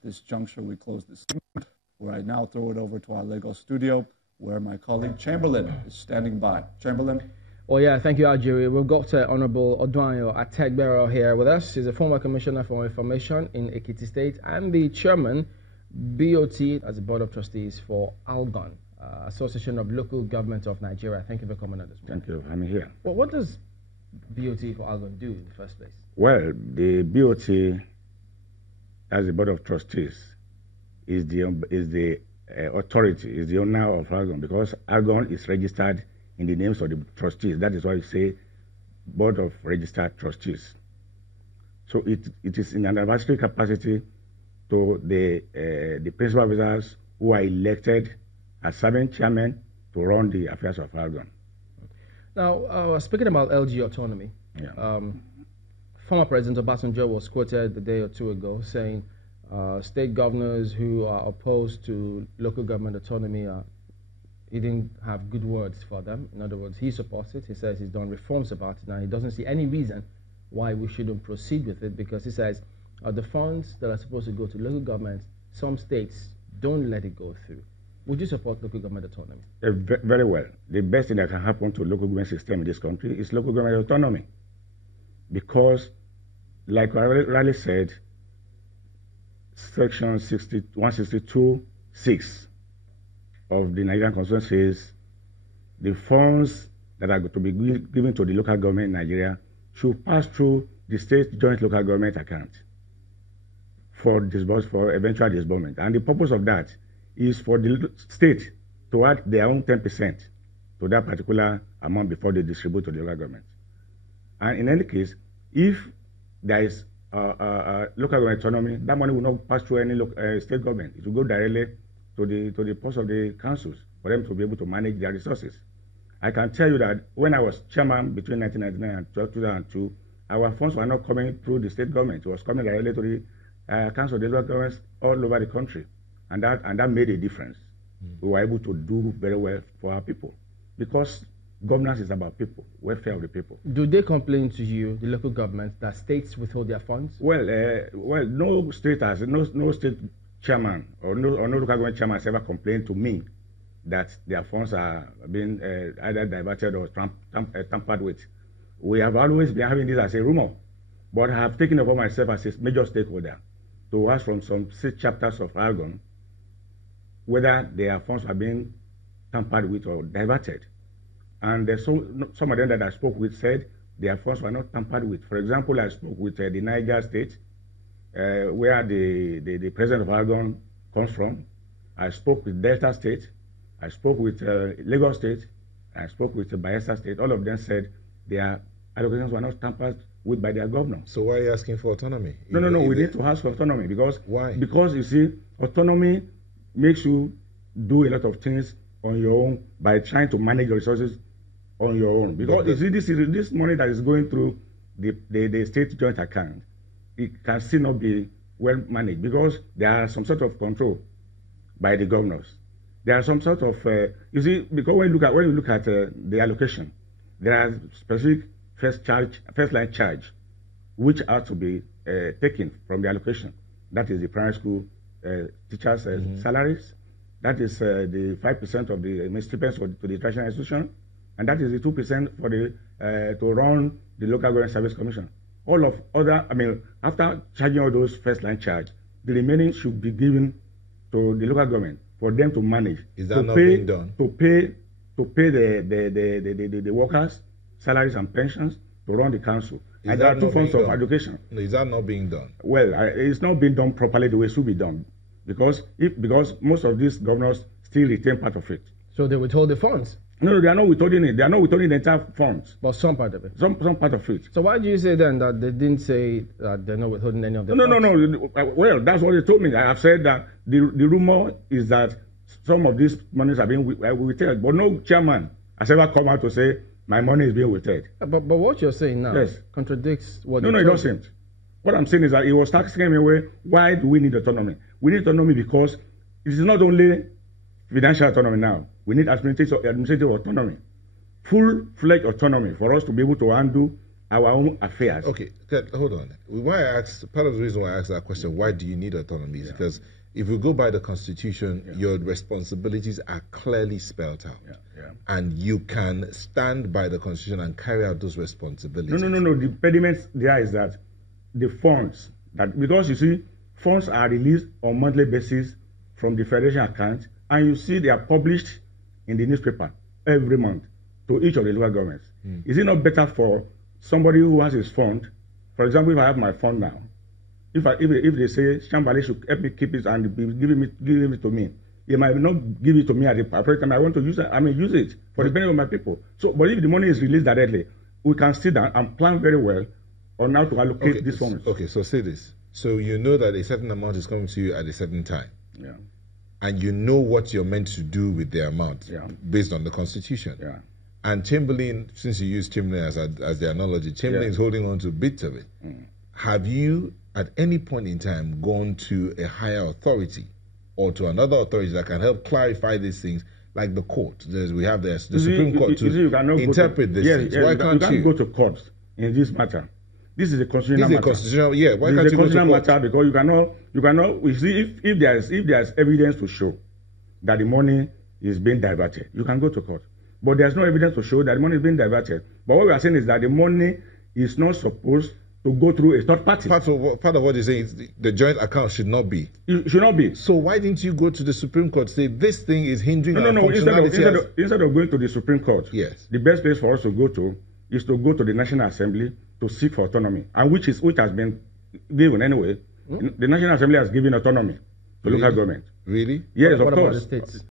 At this juncture, we close this segment, where I now throw it over to our Lagos studio, where my colleague Chamberlain is standing by. Chamberlain? Well, yeah, thank you, Algeria. We've got Honorable Odwanyo Ategbero here with us. He's a former Commissioner for Information in Ekiti State and the Chairman, BOT, as the Board of Trustees for ALGON, Association of Local Governments of Nigeria. Thank you for coming on this morning. Thank you. I'm here. Well, what does BOT for ALGON do in the first place? Well, the BOT, as the Board of Trustees, is the authority, is the owner of ALGON, because ALGON is registered in the names of the trustees. That is why we say Board of Registered Trustees. So it is in an advisory capacity to the principal officers who are elected as serving chairman to run the affairs of ALGON. Now, speaking about LG autonomy, Yeah. Former President Obasanjo was quoted a day or two ago saying state governors who are opposed to local government autonomy, he didn't have good words for them. In other words, he supports it. He says he's done reforms about it. Now, he doesn't see any reason why we shouldn't proceed with it, because he says the funds that are supposed to go to local governments, some states don't let it go through. Would you support local government autonomy? Very well. The best thing that can happen to local government system in this country is local government autonomy. Because, like I rightly said, Section 162(6) of the Nigerian Constitution says the funds that are to be given to the local government in Nigeria should pass through the state joint local government account for eventual disbursement. And the purpose of that is for the state to add their own 10% to that particular amount before they distribute to the local government. And in any case, if there is local government autonomy, that money will not pass through any state government. It will go directly to the post of the councils for them to be able to manage their resources. I can tell you that when I was chairman between 1999 and 2002, our funds were not coming through the state government. It was coming directly to the council of the local governments all over the country. And that made a difference. We were able to do very well for our people, because governance is about people, welfare of the people. Do they complain to you, the local government, that states withhold their funds? Well, no state chairman or no local government chairman has ever complained to me that their funds are being either diverted or tampered with. We have always been having this as a rumor, but I have taken it upon myself as a major stakeholder to ask from some 6 chapters of ALGON whether their funds are being tampered with or diverted. And some of them that I spoke with said their funds were not tampered with. For example, I spoke with the Niger State, where the president of ALGON comes from. I spoke with Delta State. I spoke with Lagos State. I spoke with Bayelsa State. All of them said their allocations were not tampered with by their governor. So why are you asking for autonomy? No. We need to ask for autonomy because why? Because you see, autonomy makes you do a lot of things on your own by trying to manage your resources on your own. Because you see, this money that is going through the state joint account, it can still not be well managed because there are some sort of control by the governors. There are some sort of you see, because when you look at the allocation, there are specific first line charge which are to be taken from the allocation. That is the primary school teachers' salaries. That is the 5% of the stipends to the traditional institution, and that is the 2% for the to run the local government service commission. All of other, after charging all those first line charge, the remaining should be given to the local government for them to manage. Is that not being done? To pay the workers' salaries and pensions, to run the council. And there are 2 forms of education. No, is that not being done? Well, it's not being done properly the way it should be done, because most of these governors still retain part of it. So they withhold the funds? No, they are not withholding it. They are not withholding the entire funds. But some part of it? Some part of it. So why do you say then that they didn't say that they're not withholding any of the funds? No. Well, that's what they told me. I have said that the rumor is that some of these monies are being withheld, but no chairman has ever come out to say my money is being withheld. But what you're saying now contradicts what you told me. No, it doesn't. What I'm saying is that he was asking me, why do we need autonomy? We need autonomy because it is not only financial autonomy now. We need administrative autonomy, full-fledged autonomy for us to be able to handle our own affairs. Okay, hold on. Part of the reason why I asked that question, why do you need autonomy, is because if you go by the Constitution, your responsibilities are clearly spelled out. And you can stand by the Constitution and carry out those responsibilities. No. The impediment there is that the funds, because you see, funds are released on monthly basis from the federation account, and you see they are published in the newspaper every month to each of the local governments. Is it not better for somebody who has his fund, for example, if I have my fund now, if they say Shambali should help me keep it and be giving it to me, he might not give it to me at the appropriate time I want to use it. I mean, use it for the benefit of my people. So, but if the money is released directly, we can sit down and plan very well on how to allocate these funds. Okay, so say this. So you know that a certain amount is coming to you at a certain time. Yeah. And you know what you're meant to do with the amount based on the Constitution. Yeah. And Chamberlain, since you use Chamberlain as the analogy, Chamberlain is holding on to bits of it. Have you, at any point in time, gone to a higher authority or to another authority that can help clarify these things, like the court? We have the Supreme Court to interpret these things. Why can't you? You can't go to court in this matter. This is a constitutional matter. Why can't you go to court? Matter because you cannot. We see if there's evidence to show that the money is being diverted, you can go to court. But there's no evidence to show that the money is being diverted. But what we are saying is that the money is not supposed to go through a third party. Part of what you're saying is the joint account should not be. It should not be. So why didn't you go to the Supreme Court to say this thing is hindering our functionality? Instead of going to the Supreme Court, yes, the best place for us to go to is to go to the National Assembly to seek for autonomy, and which has been given anyway. The National Assembly has given autonomy to local government. Really? Yes, what of course. About the states?